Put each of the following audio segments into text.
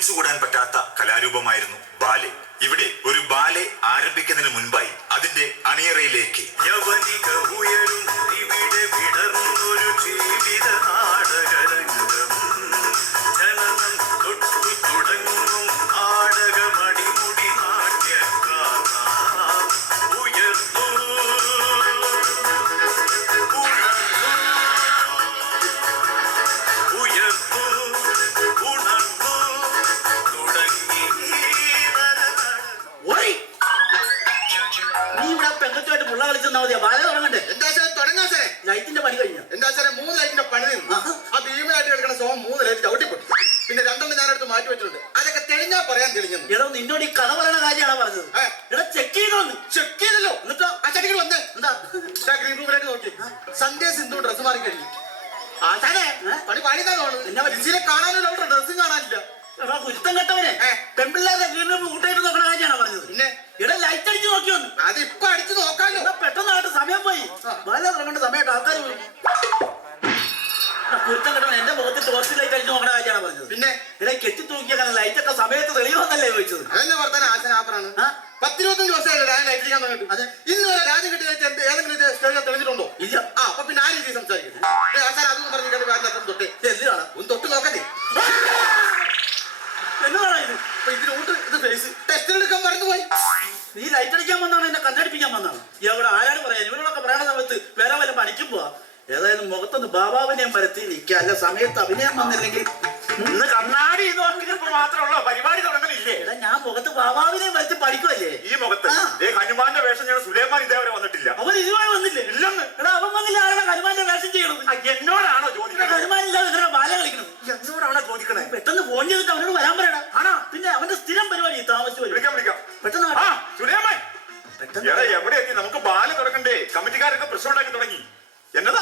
ഒഴിച്ചുകൂടാൻ പറ്റാത്ത കലാരൂപമായിരുന്നു ബാലെ. ഇവിടെ ഒരു ബാലെ ആരംഭിക്കുന്നതിന് മുൻപായി അതിന്റെ അണിയറയിലേക്ക് യവനിക ഉയരും ഇവിടെ വിടർന്നൊരു ജീവിത നാടകരംഗം ജനനം തൊട്ടു തുടങ്ങും നാടകമടിമുടി നാട്യക്കാർ ഉയർന്നു ഉയർന്നു ഉണർന്നു തുടങ്ങി. നീ ഇവിടെ പെങ്കച്ചുമായിട്ട് മുള്ള കളിച്ചെന്നാ മതിയാ ബാല തുടങ്ങണ്ടേ? എന്താ സാറേ തുടങ്ങാ സാറേ? ലൈറ്റിന്റെ പണി കഴിഞ്ഞു. എന്താ സാറേ 3 ലൈറ്റിന്റെ പണി തീർന്നു. ആ ഭീമനായിട്ട് കളിക്കണ സോം 3 ലൈറ്റ് ചവിട്ടിപ്പൊട്ടി. പിന്നെ 2 ഞാനെടുത്ത് മാറ്റി വെച്ചിട്ടുണ്ട്. അതൊക്കെ തെളിഞ്ഞാ പറയാൻ തെളിഞ്ഞു. എടോ നിന്നോട് ഈ കഥ പറയണ കാര്യമാണ് പറഞ്ഞത്. എടാ ചെക്ക് ചെയ്തോന്ന്. ചെക്ക് ചെയ്തല്ലോ. എന്നിട്ടോ ആ ചട്ടികൾ വന്നേ. എന്താ ഗ്രീൻ റൂമിലേക്ക് നോക്കി. സന്ധ്യ സിന്ധു ഡ്രസ് മാറി കഴിഞ്ഞു. ആ സാറേ പണി പണിതാ തോന്നുന്നു. ലിസിനെ കാണാനല്ലോ, ഡ്രസ്സും കാണാനില്ല. എടാ കുരുത്തം കെട്ടവനെ പെൺപിള്ളേരുടെ വീടിന് കൂട്ടായിട്ട് നോക്കണ കാര്യമാണ് പറഞ്ഞത്. പിന്നെ എടാ ലൈറ്റ് അടിച്ച് നോക്കി വന്നു. അതിപ്പൊ അടിച്ചു നോക്കാലോ. പെട്ടെന്നായിട്ട് സമയം പോയി. ബാല തുടങ്ങേണ്ട സമയത്ത് ആൾക്കാർ പോയി. കുരുത്തം കെട്ടവൻ എന്റെ മുഖത്ത് ടോർച്ച് ലൈറ്റ് അടിച്ച് നോക്കണ കാര്യമാണ് പറഞ്ഞത്. പിന്നെ ഇവിടെ കെട്ടി തൂക്കിയ കാരണം ലൈറ്റ് ഒക്കെ സമയത്ത് തെളിയുമെന്നല്ലേ ചോദിച്ചത്. അതെന്നെ വർത്താനം ആശനാപ്പറാണ്. 10-25 വർഷമായില്ലേ രാജൻ ലൈറ്റ് അടിക്കാൻ തുടങ്ങിട്ട്. അതെ. ഇന്ന് വരെ രാജൻ കെട്ടി ലൈറ്റ് ഏതെങ്കിലും സ്റ്റേജിൽ തെളിഞ്ഞിട്ടുണ്ടോ? ഇല്ല. ആ അപ്പൊ പിന്നെ ആ രീതിയിൽ സംസാരിക്കുന്നത് ആശാൻ അതൊന്നും പറഞ്ഞിട്ട് കാര്യം തൊട്ടേ എന്തിനാണ് ഒന്ന് തൊട്ട് നോക്കണ്ടേ? എന്നതാണ് ഇത്? അപ്പൊ ഇതിലോട്ട് ഇത് ഫേസ് ടെസ്റ്റിലെടുക്കാൻ പറഞ്ഞു പോയി. നീ ലൈറ്റ് അടിക്കാൻ വന്നാണ് എന്നെ കണ്ടടിപ്പിക്കാൻ വന്നാണ്. ഇവിടെ ആരാണ് പറയാൻ? ഇവരോടൊക്കെ പറയണ സമയത്ത് വേറെ വല്ല പണിക്കും പോവാ. ഏതായാലും മുഖത്തൊന്ന് ബാബാവിനെയും പരത്തി നിൽക്കുക. അല്ല സമയത്ത് അഭിനയം വന്നില്ലെങ്കിൽ ഇന്ന് കണ്ണാടി മാത്രമുള്ള പരിപാടി തുടങ്ങണില്ലേ? എടാ ഞാൻ മുഖത്ത് ബാബാവിനെയും പരത്തി പഠിക്കുമല്ലേ ഈ മുഖത്ത് ഹനുമാന്റെ വേഷം ഞാൻ സുലൈമാൻ ഇതേവരെ വന്നിട്ടില്ല. അവൻ ഇതുവരെ വന്നില്ലേ? ഇല്ലെന്ന്. എടാ അവൻ വന്നില്ല. ആരാണ് ഹനുമാന്റെ വേഷം ചെയ്യണത്? എന്നോടാണോ ചോദിക്കണത്? ഹനുമാനില്ലാതെ ഇങ്ങനെ ബാല കളിക്കണത്. എന്നോടാണോ ചോദിക്കണേ? പെട്ടെന്ന് ഫോൺ ചെയ്തിട്ട് അവനോട് വരാൻ പറയണം. ആണോ? പിന്നെ അവന്റെ സ്ഥിരം പരിപാടി താമസിച്ചു വരും. വിളിക്കാം. പെട്ടെന്ന് ആ സുലൈമാൻ പെട്ടെന്ന് എവിടെ എത്തി? നമുക്ക് ബാല തുടങ്ങണ്ടേ? കമ്മിറ്റിക്കാരൊക്കെ പ്രശ്നം ഉണ്ടാക്കി തുടങ്ങി. എന്നതാ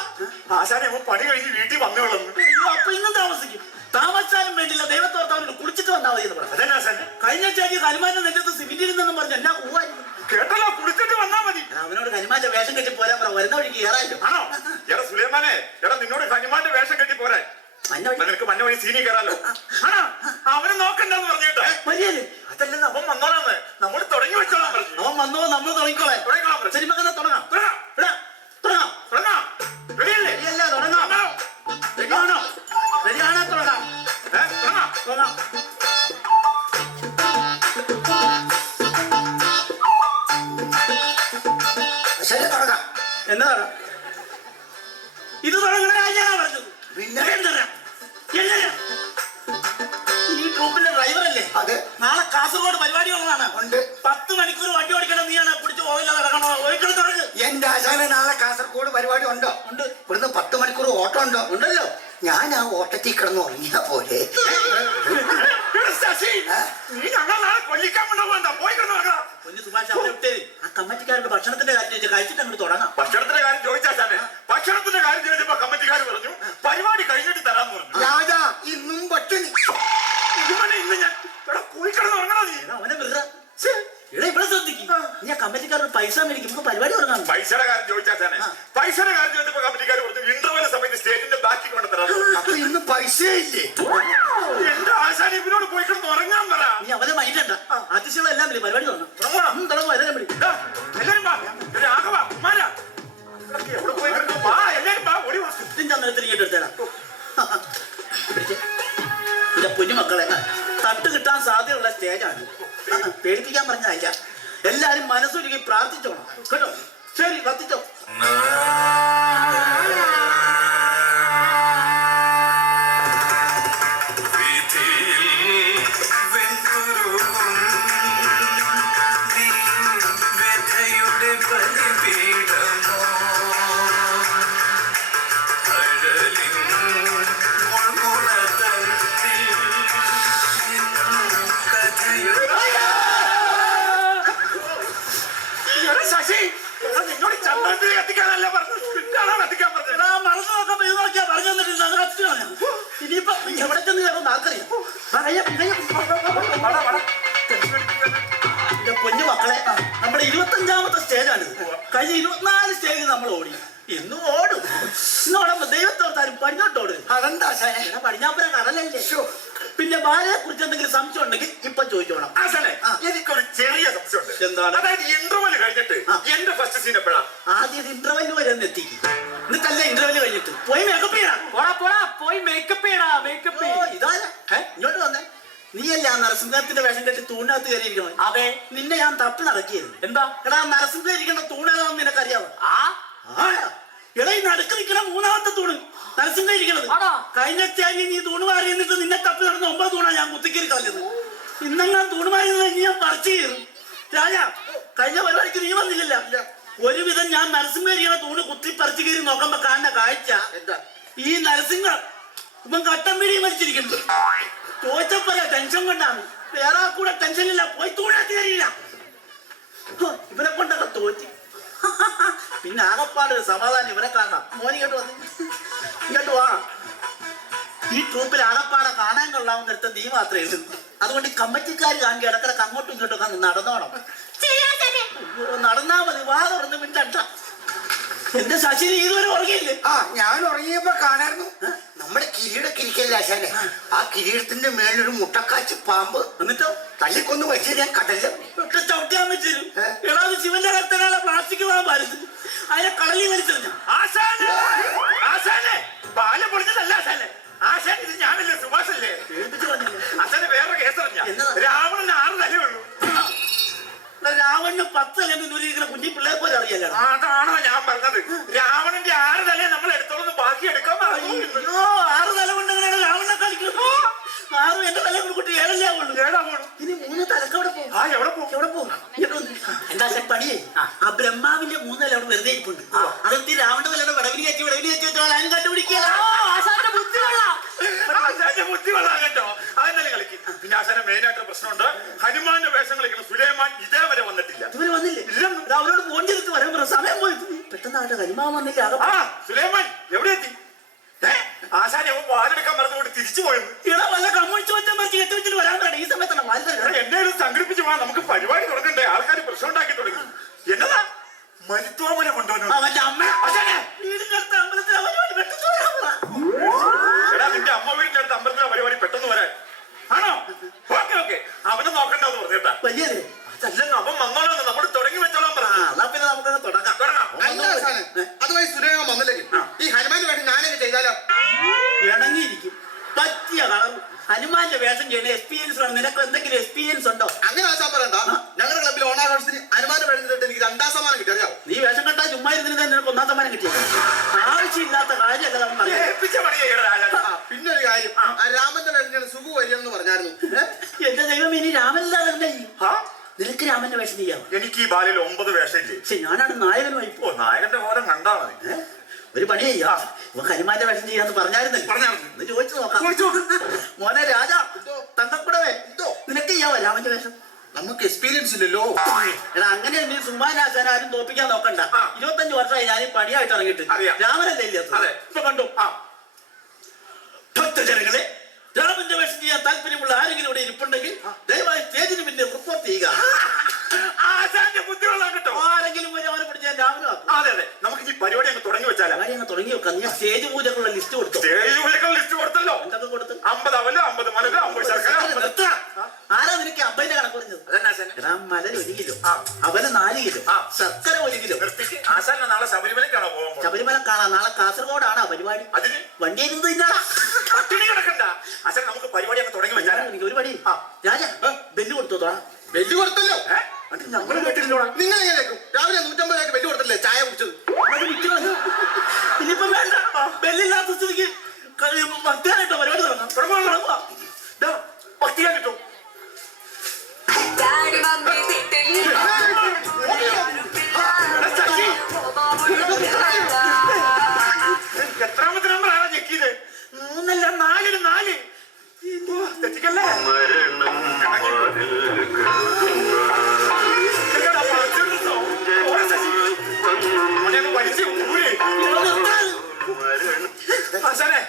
ആശാനെ പണി കഴിഞ്ഞ് വീട്ടിൽ വന്നോളൂ. അപ്പൊ ഇന്നും താമസിക്കും. താമസിച്ചാലും വേണ്ടില്ല. ദൈവത്തോർത്ത് അവനോട് കുളിച്ചിട്ട് വന്നാൽ മതി എന്ന് പറഞ്ഞു. അതന്നെ ആശാനെ കഴിഞ്ഞ ചേച്ചി ഹനുമാന്റെ നെഞ്ചത്ത് സിമിന്റിരുന്നെന്നും പറഞ്ഞു എന്നാ പോവായിരുന്നു. കേട്ടല്ലോ, കുളിച്ചിട്ട് വന്നാ മതി. അവനോട് ഹനുമാന്റെ വേഷം കെട്ടി പോരാൻ പറ. വരുന്ന വഴിക്ക് കയറാല്ലോ. ആണോ? എടാ സുലൈമാനെ, എടാ നിന്നോട് ഹനുമാന്റെ വേഷം കെട്ടി പോരാ. നിനക്ക് മഞ്ഞ വഴി സീനി കയറാലോ. ആണോ? അവന് നോക്കണ്ടെന്ന് പറഞ്ഞിട്ട് മര്യാദ അതല്ലെന്ന് അവൻ വന്നോളാന്ന് നമ്മൾ തുടങ്ങി വെച്ചോളാൻ പറഞ്ഞു. അവൻ വന്നോ നമ്മൾ തുടങ്ങിക്കോളാം. സിനിമ തുടങ്ങാം. റെഡിയല്ലേ? ശരിയല്ല തുടങ്ങാം. റെഡിയാണോ? റെഡിയാണോ? തുടങ്ങാം. തുടങ്ങാം. ശരി തുടങ്ങാം. എന്താ ഇത് തുടങ്ങണ കാര്യമാണ് പറഞ്ഞത്. പിന്നെ എന്താ ഈ ട്രൂപ്പിന്റെ ഡ്രൈവറല്ലേ? അതെ. നാളെ കാസർഗോഡ് പരിപാടി ഉള്ളതാണ്. ഉണ്ട്. 10 മണിക്കൂർ വണ്ടി ഓടിക്കണം. നീയാണ് പിടിച്ച് പോയില്ല നടക്കണോ? ഒരിക്കലും തുടങ്ങ്. എന്റെ ആശാനെ നാളെ കാസർഗോഡ് പരിപാടി ഉണ്ടോ? ഉണ്ട്. ഇവിടുന്ന് 10 മണിക്കൂർ ഓട്ടം ഉണ്ടോ? ഉണ്ടല്ലോ. ഞാൻ ആ ഓട്ടത്തിൽ കിടന്ന് ഉറങ്ങിയാ പോലെ. നീ ഞങ്ങൾ നാളെ കൊല്ലിക്കാൻ കൊണ്ടുപോകണ്ട. പോയി കിടന്നു. പൊന്നു സുഭാഷ് അവരെ വിട്ടേ. ആ കമ്മിറ്റിക്കാരുടെ ഭക്ഷണത്തിന്റെ കാര്യം ചോദിച്ചാൽ കഴിച്ചിട്ട് അങ്ങോട്ട് തുടങ്ങാം. ഭക്ഷണത്തിന്റെ കാര്യം ചോദിച്ചാശാനെ, ഭക്ഷണത്തിന്റെ കാര്യം ചോദിച്ചപ്പോ കമ്മിറ്റിക്കാർ പറഞ്ഞു പരിപാടി കഴിഞ്ഞിട്ട് തരാന്ന് പറഞ്ഞു. രാജാ ഇന്നും പട്ടിണി. ഇതുപോലെ ഇന്ന് ഞാൻ ഇവിടെ പോയി കിടന്ന് ഉറങ്ങണോ നീ? അവനെ വെറുതെ ഇവിടെ ഇവിടെ ശ്രദ്ധിക്കും. ഞാൻ കമ്മിറ്റിക്കാരോട് പൈസ മേടിക്കും. നമുക്ക് പരിപാടി തുടങ്ങാം. പൈസയുടെ കാര്യം ചോദിച്ചാശാനെ, പൈസയുടെ കാര്യം ചോദിച്ചപ്പോ കമ്മിറ്റിക്കാർ പറഞ്ഞു ഇന്റർവെൽ സമയത്ത് സ്റ്റേജിന്റെ ബാക്കി കൊണ്ട് തരാം. അപ്പൊ ഇന്ന് പൈസ ഇല്ലേ? എന്റെ ആശാൻ ഇവരോട് പോയി കിടന്ന് ഉറങ്ങാൻ പറ. നീ അവരെ മൈൻഡണ്ട. ആർട്ടിസ്റ്റുകളെല്ലാം വിളി പരിപാടി തുടങ്ങാം. തുടങ്ങും. എല്ലാവരും വിളി. എല്ലാരും വാ. രാഘവ കുമാര എവിടെ പോയി കിടന്നു? വാ എല്ലാരും വാ. ഓടി വാ. തിരിഞ്ഞിട്ട് എടുത്തേടാ. എന്റെ കുഞ്ഞുമക്കളെ തട്ട് കിട്ടാൻ സാധ്യതയുള്ള സ്റ്റേജാണ്. പേടിപ്പിക്കാൻ പറഞ്ഞതല്ല. എല്ലാരും മനസ്സൊരുക്കി പ്രാർത്ഥിച്ചോണം കേട്ടോ. ശരി കത്തിച്ചോ. ശശി നിന്നോട് ചന്ദ്രത്തിൽ കത്തിക്കാനല്ല പറഞ്ഞു. കത്തിക്കാൻ പറഞ്ഞത് മറന്നു നോക്കാൻ ഇത് നോക്കിയാ പറഞ്ഞു തന്നിട്ടില്ല. അത് കത്തിച്ചു കളഞ്ഞു. ഇനിയിപ്പൊ എവിടെ ചെന്ന് കയറും ആർക്കറിയാം. എന്റെ പൊന്നു മക്കളെ നമ്മുടെ 25ാമത്തെ സ്റ്റേജാണിത്. കഴിഞ്ഞ 24 സ്റ്റേജ് നമ്മൾ ഓടി. ഇന്നും ഓടും. ഇന്നോടുമ്പോ ദൈവത്തോർത്താരും പടിഞ്ഞോട്ടോട്. അതെന്താ പടിഞ്ഞാപ്പുര കടലല്ലേ. പിന്നെ ബാലയെ കുറിച്ച് എന്തെങ്കിലും സംശയം നീയല്ലേ ആ നരസിംഹത്തിന്റെ വേഷം കെട്ടി തൂണിനകത്ത് കയറിയിരിക്കണം. അതെ. നിന്നെ ഞാൻ തപ്പി നടക്കിയത്. എന്താ? എടാ നരസിംഹം ഇരിക്കേണ്ട തൂണേതാണെന്ന് നിനക്കറിയാവോ? ആ എടാ ഈ നടുക്ക് നിൽക്കണ മൂന്നാമത്തെ തൂണ് നരസിംഹം ഇരിക്കണത്. ആണോ? കഴിഞ്ഞ ചേരി നീ തൂണ് മാറി എന്നിട്ട് നിന്നെ തപ്പി നടന്ന 9 തൂണാ ഞാൻ കുത്തിക്കേറി കളഞ്ഞത്. ഇന്നെങ്ങാൻ തൂണ് മാറി ഇനി ഞാൻ പറിച്ചു കയറും. രാജ, കഴിഞ്ഞ പരിപാടിക്ക് നീ വന്നില്ലല്ല. ഒരുവിധം ഞാൻ നരസിംഹം ഇരിക്കണ തൂണ് കുത്തി പറിച്ചു കയറി നോക്കുമ്പോ കാണുന്ന കാഴ്ച എന്താ? ഈ നരസിംഹം ഇവൻ കട്ടൻ പിടി മരിച്ചിരിക്കുന്നു. ചോദിച്ചപ്പോലെ ടെൻഷൻ കൊണ്ടാണ്. വേറെ കൂടെ ടെൻഷനില്ല. പോയി തൂണാത്തി കയറിയില്ല. ഇവനെ കൊണ്ടൊക്കെ തോറ്റി. പിന്നെ ആകപ്പാട് സമാധാനം ഇവനെ കാണാം. മോനി ഇങ്ങോട്ട് വന്ന് ഇങ്ങോട്ട് വാ. ഈ ട്രൂപ്പിൽ ആകപ്പാടെ കാണാൻ കൊള്ളാവുന്നിടത്ത് നീ മാത്രമേ ഉള്ളൂ. അതുകൊണ്ട് ഈ കമ്മറ്റിക്കാർ കാണി ഇടക്കിടക്ക് അങ്ങോട്ടും ഇങ്ങോട്ടും ഒക്കെ നടന്നോണം. നടന്നാ മതി. വാ തുറന്ന് മിണ്ടണ്ട. എന്റെ ശശിനി ഇതുവരെ ഉറങ്ങിയില്ലേ? ഞാൻ ഉറങ്ങിയപ്പോ കാണായിരുന്നു നമ്മുടെ കിരീടൊക്കെ ഇരിക്കല്ലേ ആശാനെ. ആ കിരീടത്തിന്റെ മേലൊരു മുട്ടക്കാച്ചി പാമ്പ്. എന്നിട്ടോ തല്ലിക്കൊന്ന് വെച്ച് ഞാൻ കടലിൽ ചവിട്ടിയാൻ വെച്ചിരും. എടാ അത് ശിവന്റെ കത്തനാളെ പ്ലാസ്റ്റിക് പാമ്പായിരുന്നു. അതിനെ കടലിൽ വലിച്ചെറിഞ്ഞ ആശാനെ, ആശാനെ, പാല പൊളിച്ചതല്ല ആശാനെ. ആശാൻ ഇത് ഞാനല്ലേ, സുഭാഷല്ലേ? പേടിപ്പിച്ചു പറഞ്ഞില്ലേ? ആശാന് വേറെ കേസറിഞ്ഞ എന്നതാ? രാവണന് 6 തലേ ഉള്ളൂ. രാവണിന് 10 അല്ലെങ്കിൽ ദൂരിക്കുന്ന കുഞ്ഞി പിള്ളേരെ പോലെ അറിയാലോ. അതാണോ ഞാൻ പറഞ്ഞത്? രാവണന്റെ 6 തലേ നമ്മൾ എടുത്തോളന്ന്, ബാക്കി എടുക്കാൻ പറഞ്ഞു. അയ്യോ 6 തല കൊണ്ട് എങ്ങനെയാണ് രാവണനെ കളിക്കുന്നത്? 6 എന്റെ തല കുട്ടി 7 ആവുള്ളൂ. 7 ആവുള്ളൂ. ഇനി 3 തലക്കവിടെ പോകും. എവിടെ പോകും? എവിടെ പോകും? എന്താ പണിയേ? ആ ബ്രഹ്മാവിന്റെ 3 തല അവിടെ വെറുതെ ഇരിപ്പുണ്ട്. അതെത്തി രാവണ തലയുടെ വിടവിന് കയറ്റി വെച്ചാൽ അതിന് കണ്ടുപിടിക്കുക. ആശാന്റെ ബുദ്ധി കൊള്ളാം. ആശാന്റെ ബുദ്ധി കൊള്ളാൻ കേട്ടോ. അതെന്തായാലും കളിക്കും. പിന്നെ ആശാന്റെ മെയിൻ ആയിട്ട് പ്രശ്നമുണ്ട്. ഹനുമാന്റെ വേഷം കളിക്കണം. സുലൈമാൻ ഇതേവരെ വന്നിട്ടില്ല. ഇവര് വന്നില്ലേ? അവരോട് ഫോൺ ചെയ്തിട്ട് വരാൻ പറ. സമയം പോയി. പെട്ടെന്ന് ആട്ടെ ഹനുമാൻ വന്നില്ല. സുലൈമാൻ എവിടെ എത്തി? ആശാനെ പാലെടുക്കാൻ മറന്നുകൊണ്ട് തിരിച്ചു പോയത്. ഇട വല്ല കമ്മ്യൂണിസ്റ്റ് മറ്റം മറിച്ച് കെട്ടി വെച്ചിട്ട് വരാൻ പറ. ഈ സമയത്താണ് വാലിതല്ല. എന്നെ സംഘടിപ്പിച്ച് പോവാൻ നമുക്ക് പരിപാടി തുടങ്ങണ്ടേ? ആൾക്കാർ പ്രശ്നം ഉണ്ടാക്കി തുടങ്ങി. എന്നതാ മരുത്തോമനെ കൊണ്ടുവന്നു. അവന്റെ അമ്മ വീടിന്റെ അടുത്ത അമ്പലത്തിലെ പരിപാടി പെട്ടെന്ന് വരാൻ പറ. എടാ നിന്റെ അമ്മ വീടിന്റെ അടുത്ത് അമ്പലത്തിലെ പരിപാടി പെട്ടെന്ന് വരാൻ ആണോ? ഓക്കെ ഓക്കെ, അവനെ നോക്കണ്ടെന്ന് പറഞ്ഞേട്ടാ. വലിയല്ലേ? അതല്ലെന്ന് അവൻ വന്നോളാന്ന് നമ്മൾ തുടങ്ങി വെച്ചോളാൻ പറഞ്ഞു. എന്നാ പിന്നെ നമുക്കങ്ങ് തുടങ്ങാം. അല്ല ആശാനെ, അതുമായി സുരേഖ വന്നില്ലെങ്കിൽ ഈ ഹനുമാന് വേണ്ടി ഞാനെങ്ങനെ ചെയ്താലോ? ഇണങ്ങിയിരിക്കും. പറ്റിയ കളർ. ഹനുമാന്റെ വേഷം ചെയ്യണ എക്സ്പീരിയൻസ് വേണം. നിനക്ക് എന്തെങ്കിലും എക്സ്പീരിയൻസ് ഉണ്ടോ? അങ്ങനെ ആശാൻ പറയണ്ട. ഞങ്ങളുടെ ക്ലബിൽ ഓണാഘോഷത്തിന് ഹനുമാന്റെ വേഷം ചെയ്തിട്ട് എനിക്ക് 2ാം സമ്മാനം കിട്ടി. അറിയാം? നീ വേഷം കെട്ടാ ചുമ്മാ ഇരുന്നിട്ട് തന്നെ നിനക്ക് 1ാം സമ്മാനം കിട്ടിയത്. ആവശ്യമില്ലാത്ത കാര്യമല്ല അവൻ പറയുന്നത്. ഏൽപ്പിച്ച പണിയാ രാജാ. പിന്നെ ഒരു കാര്യം, ആ രാമന്റെ വേഷം ഞാൻ സുഖു വരികയെന്ന് പറഞ്ഞായിരുന്നു. എന്റെ ദൈവം ഇനി രാമനില്ലാതെ എന്താ ചെയ്യും? നിനക്ക് രാമന്റെ വേഷം ചെയ്യാമോ? എനിക്ക് ഈ ബാലയിൽ 9 വേഷമില്ലേ? പക്ഷെ ഞാനാണ് നായകനുമായി. നായകന്റെ കോലം കണ്ടാ മതി. ഒരു പണി ചെയ്യാം. ഇവ ഹനുമാന്റെ വേഷം ചെയ്യാന്ന് പറഞ്ഞായിരുന്നല്ലോ. ഒന്ന് ചോദിച്ചു നോക്കാം. മോനെ രാജാ, തങ്കക്കുടവേ, നിനക്ക് ചെയ്യാവോ രാമന്റെ വേഷം? നമുക്ക് എക്സ്പീരിയൻസ് ഇല്ലല്ലോ. എടാ അങ്ങനെ നീ സുമാനാശാൻ ആരും തോപ്പിക്കാൻ നോക്കണ്ട. 25 വർഷമായി ഞാൻ ഈ പണിയായിട്ട് ഇറങ്ങിയിട്ട്. രാമനല്ലേ ഇല്ലാത്ത? ഇപ്പൊ കണ്ടു. ഭക്തജനങ്ങളെ, രാമന്റെ വേഷം ചെയ്യാൻ താല്പര്യമുള്ള ആരെങ്കിലും ഇവിടെ ഇരിപ്പുണ്ടെങ്കിൽ ദയവായി സ്റ്റേജിന് പിന്നെ റിപ്പോർട്ട് ചെയ്യുക. ആശാന്റെ ബുദ്ധിയുള്ള കേട്ടോ. ആരെങ്കിലും വരെ അവനെ പിടിച്ചാൽ രാമനും ആക്കും. അതെ അതെ, നമുക്ക് ഈ പരിപാടി അങ്ങ് തുടങ്ങി വെച്ചാലോ? കാര്യം അങ്ങ് തുടങ്ങി വെക്കാം. നീ സ്റ്റേജ് പൂജക്കുള്ള ലിസ്റ്റ് കൊടുത്തു. ലിസ്റ്റ് കൊടുത്തല്ലോ. എന്തൊക്കെ കൊടുത്തു? 50 അവല്, 50 മലര്, 50 ശർക്കര, 50. ആരാ നിനക്ക് 50ന്റെ കണക്ക് പറഞ്ഞത്? അതന്നെ ആശാനെ. എടാ മലര് 1 കിലോ, അവന് 4 കിലോ, ശർക്കര 1 കിലോ. ആശാനെ നാളെ ശബരിമലക്കാണോ പോകുമ്പോൾ? ശബരിമല കാണാം. നാളെ കാസർഗോഡാണ് പരിപാടി. അതിന് വണ്ടി ഇരുന്ന് തിന്നാടാ. പട്ടിണി കിടക്കണ്ട ആശാൻ. നമുക്ക് പരിപാടി അങ്ങ് തുടങ്ങി വെച്ചാലോ? എനിക്ക് ഒരു പടി. രാജ ബെല്ല് കൊടുത്തോടാ. ബെല്ല് കൊടുത്തല്ലോ. നമ്മള് കേട്ടില്ലോടാ. നിങ്ങൾ എങ്ങനെ കേൾക്കും? രാവിലെ 150 രൂപയ്ക്ക് ബെല്ല് കൊടുത്തല്ലേ ചായ കുടിച്ചത്? ഇനിയിപ്പം വേണ്ട. ബെല്ലില്ലാത്ത സ്ഥിതിക്ക് ഭക്തിയായിട്ടോ പരിപാടി തുടങ്ങാം. തുടങ്ങുക. ഭക്തിയാൻ കിട്ടും. എത്രാമത്തെ നമ്പറാണ് ഞെക്കിയത്? 3 അല്ല 4. തെറ്റിക്കല്ലേ?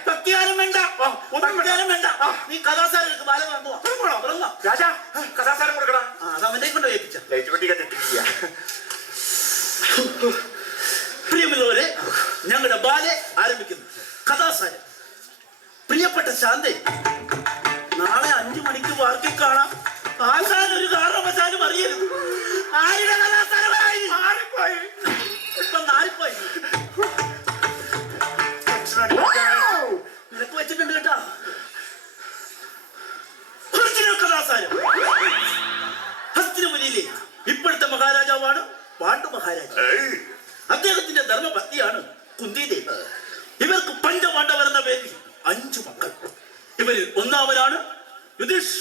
ഭക്തിയാനും വേണ്ട, ഭക്തിയാനും വേണ്ട. നീ കഥാസാരം ബാല തുടങ്ങുക. രാജാ കഥാസാരം കൊടുക്കടാ. അതവനെ കൊണ്ട് ഏൽപ്പിച്ച ലൈറ്റ് വെട്ടിക്കാൻ തെറ്റിക്കുക. പ്രിയമുള്ളവരെ, ഞങ്ങളുടെ ബാലെ ആരംഭിക്കുന്നു. കഥാസാരം. പ്രിയപ്പെട്ട ശാന്തേ, നാളെ 5 മണിക്ക് പാർക്കിൽ കാണാം. ആശാൻ ഒരു കാരണവശാലും അറിയരുത്. ആരുടെ കഥാസാരമായി മാറിപ്പോയി. ഇപ്പൊ മാറിപ്പോയി. നിനക്ക് വെച്ചിട്ടുണ്ട് കേട്ടോ. ഒറിജിനൽ പാണ്ഡു മഹാരാജ്. അദ്ദേഹത്തിന്റെ ധർമ്മപത്നിയാണ് കുന്തിദേവി. ഇവർക്ക് പഞ്ചപാണ്ഡവർ എന്ന പേരിൽ 5 മക്കൾ. ഇവരിൽ ഒന്നാമനാണ് യുധിഷ്.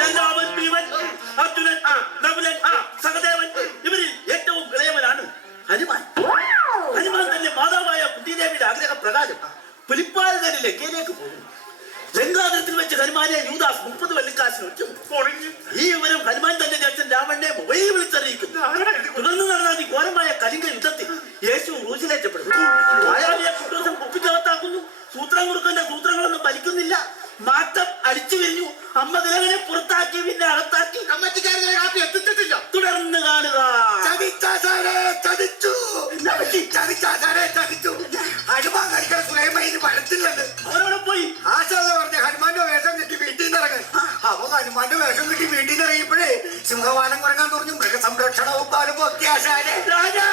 രണ്ടാമൻ ഭീമൻ, അർജുനൻ, നകുലൻ, സഹദേവൻ. ഇവരിൽ ഏറ്റവും ഇളയവനാണ് ഹനുമാൻ. ഹനുമാൻ തന്റെ മാതാവായ കുന്തിദേവിയുടെ ആഗ്രഹപ്രകാരം പുലിപ്പാലകരി ലങ്കയിലേക്ക് പോകുന്നു. ലങ്കാതരത്തിൽ വെച്ച് ഹനുമാനെ യൂദാസ് 30 വെള്ളിക്കാശിന് ഒഴിച്ചു. ഈ വിവരം ഹനുമാൻ തന്റെ ജ്യേഷ്ഠൻ രാവണനെ മൊബൈലിൽ വിളിച്ചറിയിക്കുന്നു. തുടർന്ന് നടന്ന അതിഘോരമായ കലിംഗ യുദ്ധത്തിൽ യേശു ക്രൂശിലേറ്റപ്പെടുന്നു. മായാവിയെ കുട്ടൂസം കുപ്പിച്ചകത്താക്കുന്നു. സൂത്രം കുറുക്കന്റെ സൂത്രങ്ങളൊന്നും ഫലിക്കുന്നില്ല. മാറ്റം അടിച്ചു വിരിഞ്ഞു. അമ്മ തിലകനെ പുറത്താക്കി, പിന്നെ അകത്താക്കി. കമ്മറ്റിക്കാരനെ കാപ്പി എത്തിച്ചിട്ടില്ല. തുടർന്ന് കാണുക. ചതിച്ചു. ഹനുമാൻ കളിക്കാൻ സുലൈമാനി പഴത്തില്ലത്. അവരവിടെ പോയി. ആശാദ പറഞ്ഞ ഹനുമാന്റെ വേഷം കിട്ടി വീട്ടിൽ നിന്ന് ഇറങ്ങി. അപ്പൊ ഹനുമാന്റെ വേഷം കിട്ടി വീട്ടിൽ നിന്ന് ഇറങ്ങിയപ്പോഴേ സിംഹവാലം കുറങ്ങാൻ തുടങ്ങി. മൃഗസംരക്ഷണ വകുപ്പാലും ഒക്കെ ആശാനെ രാജാ